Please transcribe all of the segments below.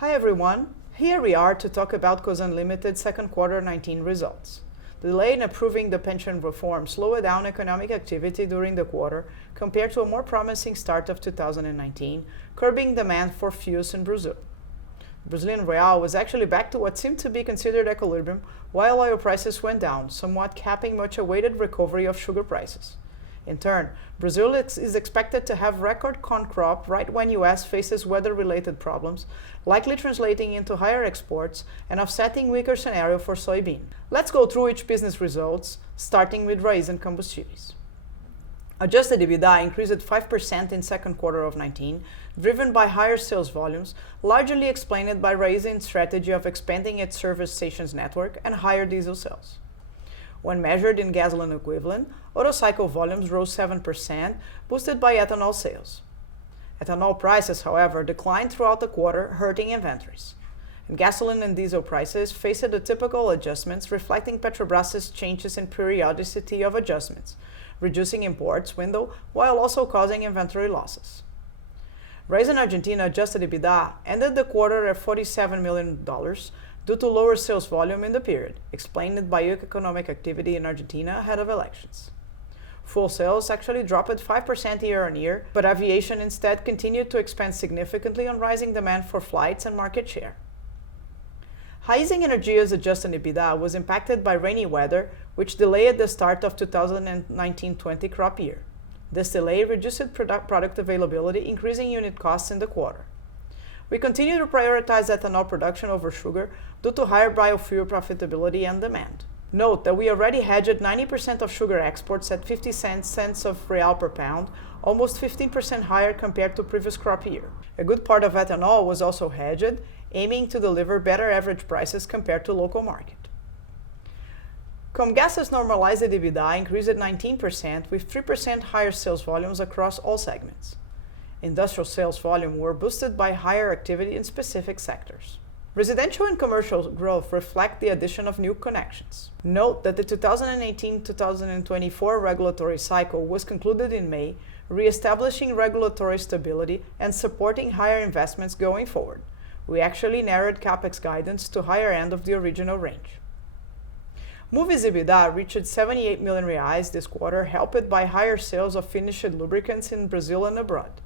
Hi everyone, here we are to talk about Cosan Limited second quarter 19 results. The delay in approving the pension reform slowed down economic activity during the quarter compared to a more promising start of 2019, curbing demand for fuels in Brazil. The Brazilian real was actually back to what seemed to be considered equilibrium, while oil prices went down, somewhat capping much awaited recovery of sugar prices. In turn, Brazil is expected to have record corn crop right when US faces weather-related problems, likely translating into higher exports and offsetting weaker scenario for soybean. Let's go through each business results, starting with Raízen Combustíveis. Adjusted EBITDA increased 5% in second quarter of 19, driven by higher sales volumes, largely explained by Raízen's strategy of expanding its service stations network and higher diesel sales. When measured in gasoline equivalent, autocycle volumes rose 7%, boosted by ethanol sales. Ethanol prices, however, declined throughout the quarter, hurting inventories. And gasoline and diesel prices faced the typical adjustments, reflecting Petrobras' changes in periodicity of adjustments, reducing imports window while also causing inventory losses. Raízen Argentina adjusted EBITDA ended the quarter at $47 million, due to lower sales volume in the period, explained by weak economic activity in Argentina ahead of elections. Fuel sales actually dropped 5% year-on-year, but aviation instead continued to expand significantly on rising demand for flights and market share. Raízen Energia's adjusted EBITDA was impacted by rainy weather, which delayed the start of 2019-20 crop year. This delay reduced product availability, increasing unit costs in the quarter. We continue to prioritize ethanol production over sugar due to higher biofuel profitability and demand. Note that we already hedged 90% of sugar exports at 50 cents of real per pound, almost 15% higher compared to previous crop year. A good part of ethanol was also hedged, aiming to deliver better average prices compared to local market. Comgás's normalized EBITDA increased 19% with 3% higher sales volumes across all segments. Industrial sales volume were boosted by higher activity in specific sectors. Residential and commercial growth reflect the addition of new connections. Note that the 2018-2024 regulatory cycle was concluded in May, re-establishing regulatory stability and supporting higher investments going forward. We actually narrowed capex guidance to higher end of the original range. Movi's EBITDA reached 78 million reais this quarter, helped by higher sales of finished lubricants in Brazil and abroad.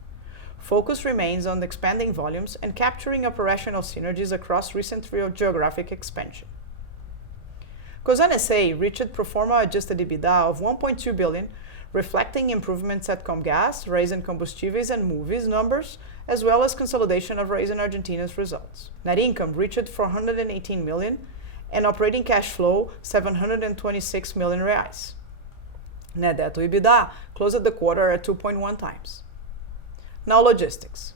Focus remains on expanding volumes and capturing operational synergies across recent geographic expansion. Cosan S.A. reached pro forma adjusted EBITDA of 1.2 billion, reflecting improvements at Comgás, Raízen Combustíveis and Movi's numbers, as well as consolidation of Raízen Argentina's results. Net income reached 418 million and operating cash flow 726 million reais. Net debt to EBITDA closed the quarter at 2.1 times. Now logistics.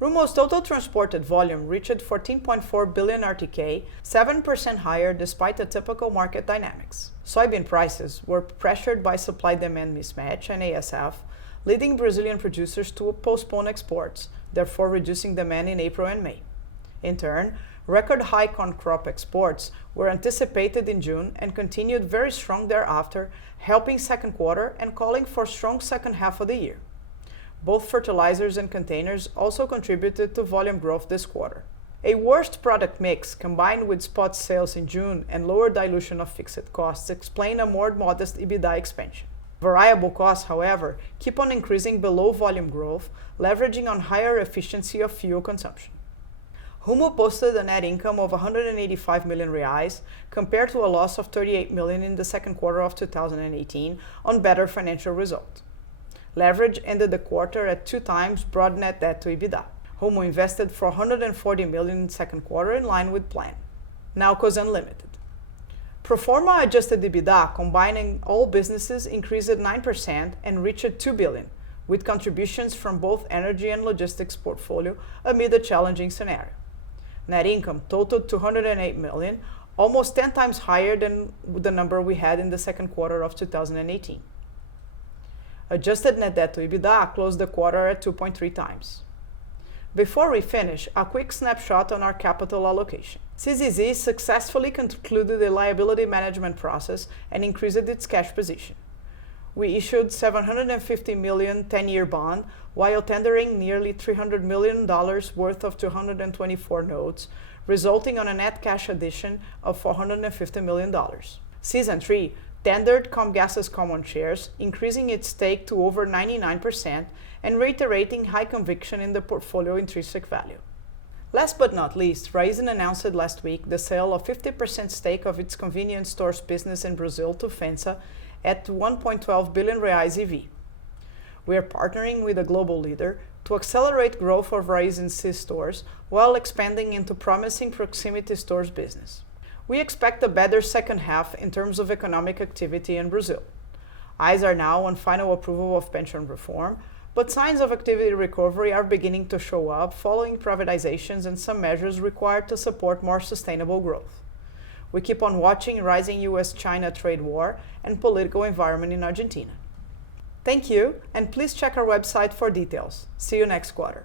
Rumo's total transported volume reached 14.4 billion RTK, 7% higher despite the typical market dynamics. Soybean prices were pressured by supply-demand mismatch and ASF, leading Brazilian producers to postpone exports, therefore reducing demand in April and May. In turn, record high corn crop exports were anticipated in June and continued very strong thereafter, helping second quarter and calling for strong second half of the year. Both fertilizers and containers also contributed to volume growth this quarter. A worst product mix combined with spot sales in June and lower dilution of fixed costs explain a more modest EBITDA expansion. Variable costs, however, keep on increasing below volume growth, leveraging on higher efficiency of fuel consumption. Rumo posted a net income of 185 million reais compared to a loss of 38 million in the second quarter of 2018 on better financial result. Leverage ended the quarter at 2 times broad net debt to EBITDA. Rumo invested 440 million in second quarter in line with plan. Now Cosan Limited. Pro forma adjusted EBITDA combining all businesses increased 9% and reached 2 billion, with contributions from both energy and logistics portfolio amid a challenging scenario. Net income totaled 208 million, almost 10 times higher than the number we had in the second quarter of 2018. Adjusted net debt to EBITDA closed the quarter at 2.3 times. Before we finish, a quick snapshot on our capital allocation. CZZ successfully concluded the liability management process and increased its cash position. We issued $750 million 10-year bond while tendering nearly $300 million worth of 224 notes, resulting on a net cash addition of $450 million. Season 3 tendered Comgas's common shares, increasing its stake to over 99% and reiterating high conviction in the portfolio intrinsic value. Last but not least, Raízen announced last week the sale of 50% stake of its convenience stores business in Brazil to FEMSA at 1.12 billion reais EV. We are partnering with a global leader to accelerate growth of Raízen C-stores while expanding into promising proximity stores business. We expect a better second half in terms of economic activity in Brazil. Eyes are now on final approval of pension reform, but signs of activity recovery are beginning to show up following privatizations and some measures required to support more sustainable growth. We keep on watching rising US-China trade war and political environment in Argentina. Thank you, and please check our website for details. See you next quarter.